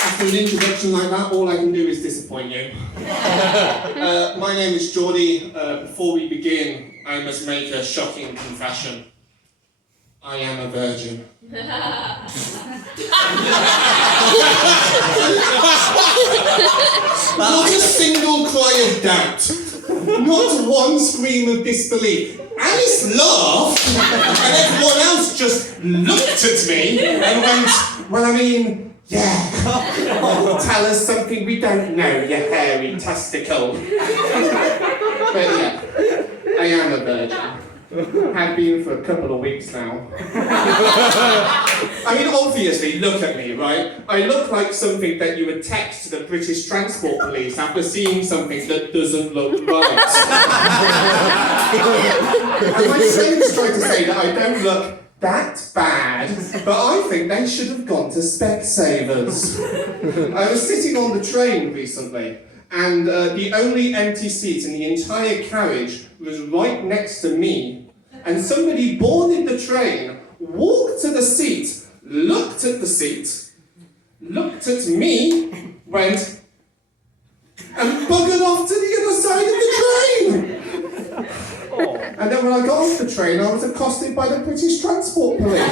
After an introduction like that, all I can do is disappoint you. My name is Jordi. Before we begin, I must make a shocking confession. I am a virgin. Not a single cry of doubt. Not one scream of disbelief. Alice laughed, and everyone else just looked at me and went, well, I mean, yeah. Tell us something we don't know, you hairy testicle. But yeah, I am a virgin. Have been for a couple of weeks now. I mean, obviously, look at me, right? I look like something that you would text to the British Transport Police after seeing something that doesn't look right. And my friends try to say that I don't look that bad, but I think they should have gone to Specsavers. I was sitting on the train recently, and the only empty seat in the entire carriage was right next to me, and somebody boarded the train, walked to the seat, looked at the seat, looked at me, went, and buggered off to the other side of the train. And then when I got off the train, I was accosted by the British Transport Police.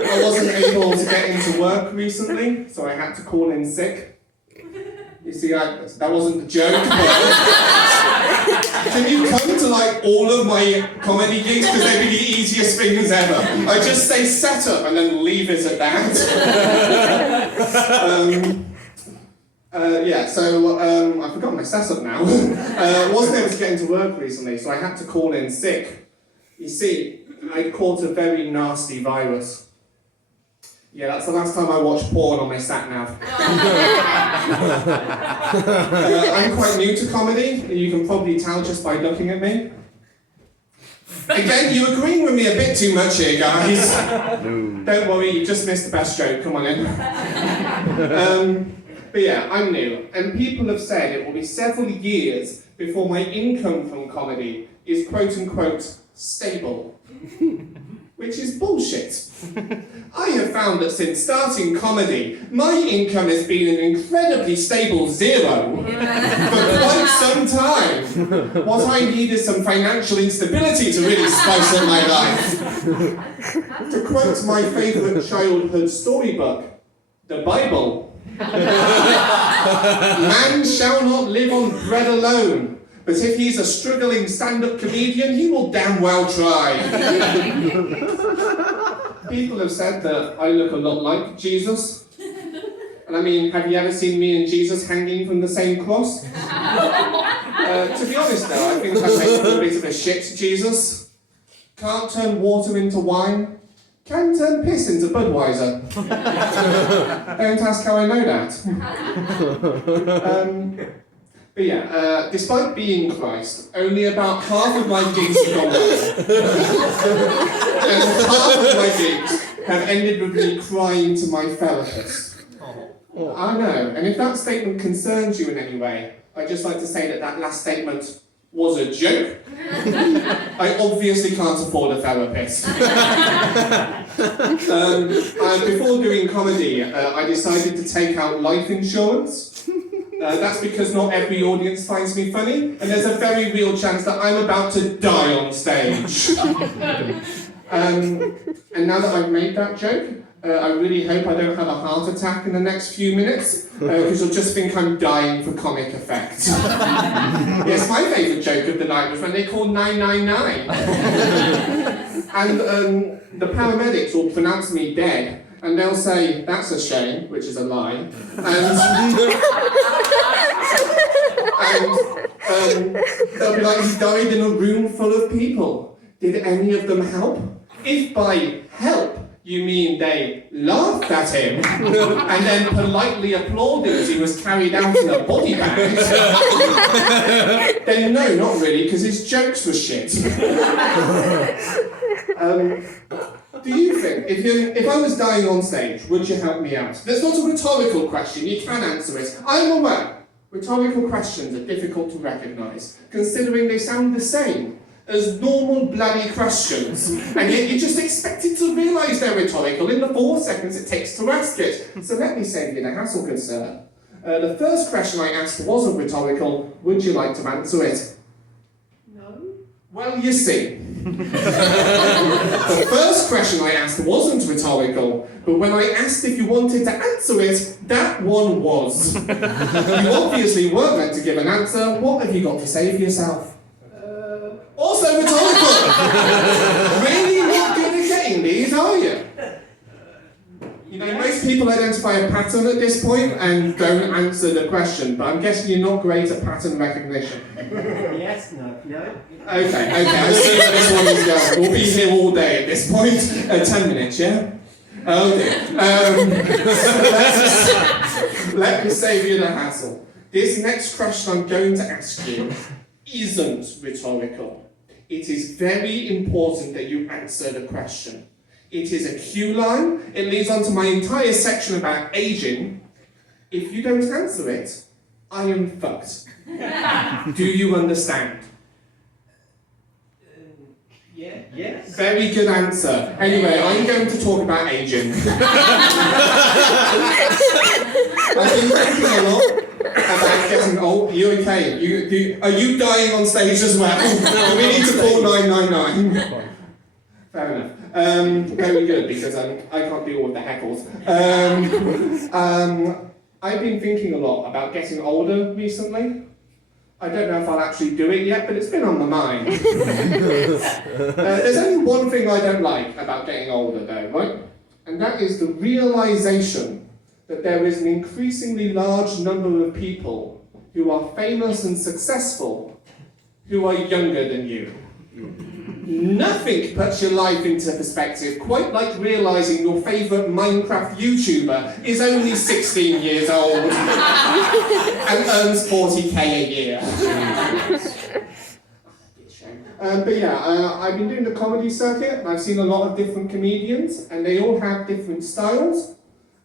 I wasn't able to get into work recently, so I had to call in sick. You see, that wasn't the joke, but can you come to like all of my comedy gigs, because they'd be the easiest things ever. I just say set up and then leave it at that. I've forgotten my setup now. Wasn't able to get into work recently, so I had to call in sick. You see, I caught a very nasty virus. Yeah, that's the last time I watched porn on my sat-nav. I'm quite new to comedy, you can probably tell just by looking at me. Again, you're agreeing with me a bit too much here, guys. No. Don't worry, you just missed the best joke, come on in. But yeah, I'm new, and people have said it will be several years before my income from comedy is quote-unquote stable. Which is bullshit. I have found that since starting comedy, my income has been an incredibly stable zero for quite some time. What I need is some financial instability to really spice up my life. To quote my favourite childhood storybook, the Bible. Man shall not live on bread alone, but if he's a struggling stand-up comedian, he will damn well try. People have said that I look a lot like Jesus. And I mean, have you ever seen me and Jesus hanging from the same cross? To be honest though, I think I make a bit of a shit Jesus. Can't turn water into wine. Can turn piss into Budweiser. Don't ask how I know that. But yeah, despite being Christ, only about half of my gigs have gone well. And half of my gigs have ended with me crying to my therapist. I know, and if that statement concerns you in any way, I'd just like to say that last statement was a joke. I obviously can't afford a therapist. Before doing comedy, I decided to take out life insurance. That's because not every audience finds me funny, and there's a very real chance that I'm about to die on stage. And now that I've made that joke, I really hope I don't have a heart attack in the next few minutes, because you'll just think I'm dying for comic effect. Yes, my favourite joke of the night was when they called 999. And the paramedics will pronounce me dead, and they'll say, that's a shame, which is a lie. And they'll be like, he died in a room full of people. Did any of them help? If by help you mean they laughed at him and then politely applauded as he was carried out in a body bag, then no, not really, because his jokes were shit. Do you think, if I was dying on stage, would you help me out? That's not a rhetorical question, you can answer it. I'm aware, rhetorical questions are difficult to recognise, considering they sound the same. as normal bloody questions, and yet you're just expected to realise they're rhetorical in the 4 seconds it takes to ask it. So let me save you the hassle, good sir. The first question I asked wasn't rhetorical. Would you like to answer it? No. Well, you see. The first question I asked wasn't rhetorical, but when I asked if you wanted to answer it, that one was. You obviously weren't meant to give an answer. What have you got to say for yourself? Also rhetorical! Really not good at getting these, are you? You know, most people identify a pattern at this point and don't answer the question, but I'm guessing you're not great at pattern recognition. Yes, no. Okay, I see where this one is going. We'll be here all day at this point. 10 minutes, yeah? Okay. Let me save you the hassle. This next question I'm going to ask you isn't rhetorical. It is very important that you answer the question. It is a cue line. It leads on to my entire section about aging. If you don't answer it, I am fucked. Do you understand? Yeah. Yes. Very good answer. Anyway, I'm going to talk about aging. I've been thinking a lot about getting old. Are you okay? Are you dying on stage as well? We need to call 999. Fair enough. Very good, because I can't deal with the heckles. I've been thinking a lot about getting older recently. I don't know if I'll actually do it yet, but it's been on my mind. There's only one thing I don't like about getting older, though, right? And that is the realization that there is an increasingly large number of people who are famous and successful who are younger than you. Nothing puts your life into perspective quite like realising your favourite Minecraft YouTuber is only 16 years old and earns 40k a year. But yeah, I've been doing the comedy circuit and I've seen a lot of different comedians and they all have different styles.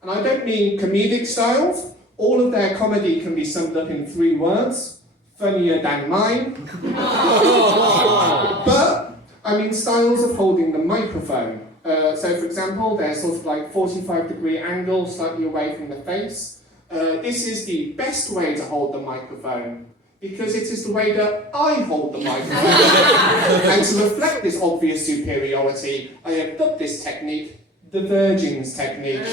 And I don't mean comedic styles. All of their comedy can be summed up in 3 words. Funnier than mine. But I mean styles of holding the microphone. So for example, there's sort of like 45-degree angle, slightly away from the face. This is the best way to hold the microphone because it is the way that I hold the microphone. And to reflect this obvious superiority, I have dubbed this technique the Virgin's technique.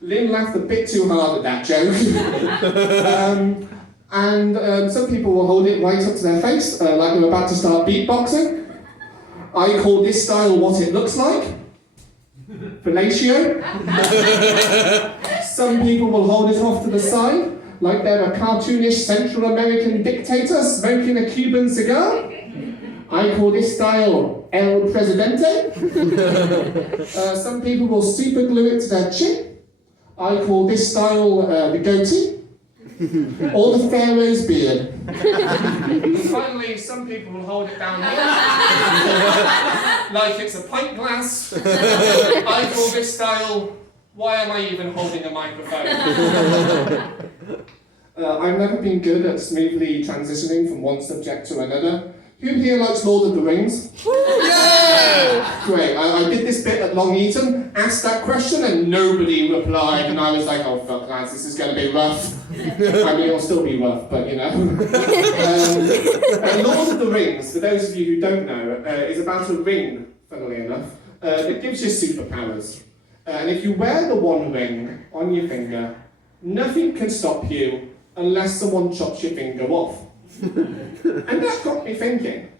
Lynn laughed a bit too hard at that joke. Some people will hold it right up to their face, like they're about to start beatboxing. I call this style what it looks like. Fellatio. Some people will hold it off to the side, like they're a cartoonish Central American dictator smoking a Cuban cigar. I call this style El Presidente. Some people will super glue it to their chin. I call this style the goatee. Or the pharaoh's beard. And finally, some people will hold it down here, like it's a pint glass. I call this style, why am I even holding a microphone? I've never been good at smoothly transitioning from one subject to another. Who here likes Lord of the Rings? Yeah! Great, I did this bit at Long Eaton, asked that question and nobody replied and I was like, oh fuck lads, this is going to be rough. I mean, it'll still be rough, but you know. Lord of the Rings, for those of you who don't know, is about a ring, funnily enough, that gives you superpowers. And if you wear the one ring on your finger, nothing can stop you unless someone chops your finger off. And that got me thinking,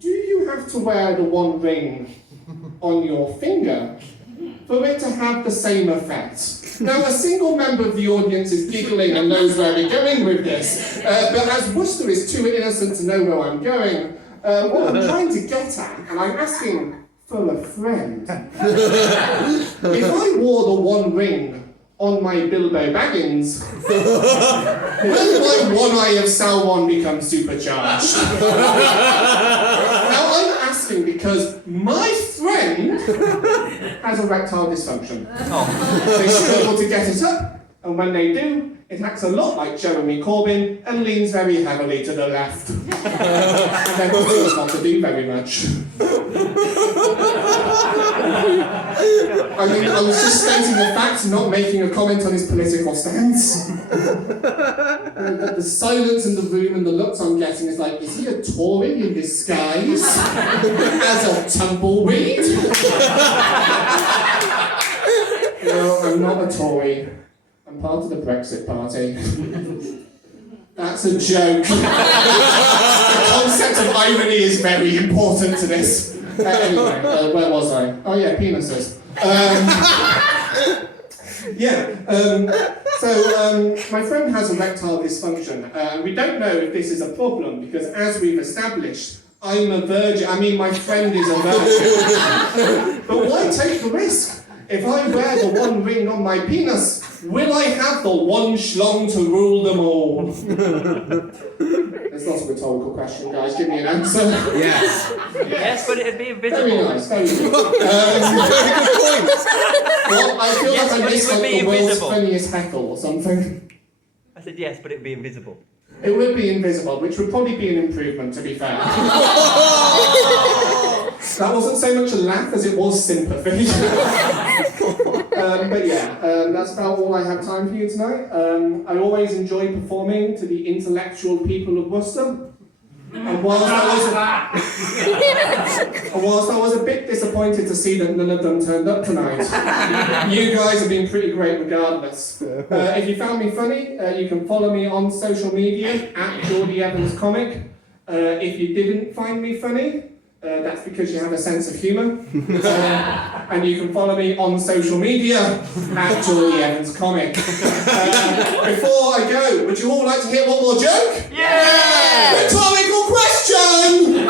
do you have to wear the one ring on your finger for it to have the same effect? Now, a single member of the audience is giggling and knows where we're going with this, but as Worcester is too innocent to know where I'm going, what I'm trying to get at, and I'm asking for a friend, if I wore the one ring on my Bilbo Baggins, will my one eye of Sauron become supercharged? Now I'm asking because my friend has erectile dysfunction. They struggle to get it up, And when they do, it acts a lot like Jeremy Corbyn and leans very heavily to the left. And then prefers not to do very much. I mean, I was just stating the facts, not making a comment on his political stance. The silence in the room and the looks I'm getting is like, is he a Tory in disguise? As a tumbleweed? No, I'm not a Tory. I'm part of the Brexit Party. That's a joke. The concept of irony is very important to this. Anyway, where was I? Oh yeah, penises. My friend has erectile dysfunction. We don't know if this is a problem because as we've established, I'm a virgin. I mean, my friend is a virgin. But why take the risk? If I wear the one ring on my penis, will I have the one schlong to rule them all? That's not a rhetorical question, guys. Give me an answer. Yes. Yes, but it'd be invisible. Very nice, very good. Well, I feel Yes, like I but it missed would like be the world's invisible. funniest heckle or something. I said yes, but it'd be invisible. It would be invisible, which would probably be an improvement, to be fair. That wasn't so much a laugh as it was sympathy. That's about all I have time for you tonight. I always enjoy performing to the intellectual people of Worcester. And whilst I was a bit disappointed to see that none of them turned up tonight, you guys have been pretty great regardless. If you found me funny, you can follow me on social media at Jordi Evans Comic. If you didn't find me funny, that's because you have a sense of humour. And you can follow me on social media at Jordi Evans Comic. Before I go, would you all like to hear one more joke? Yeah! Rhetorical question!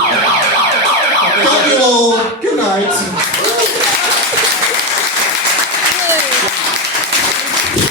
Got you all. Good night.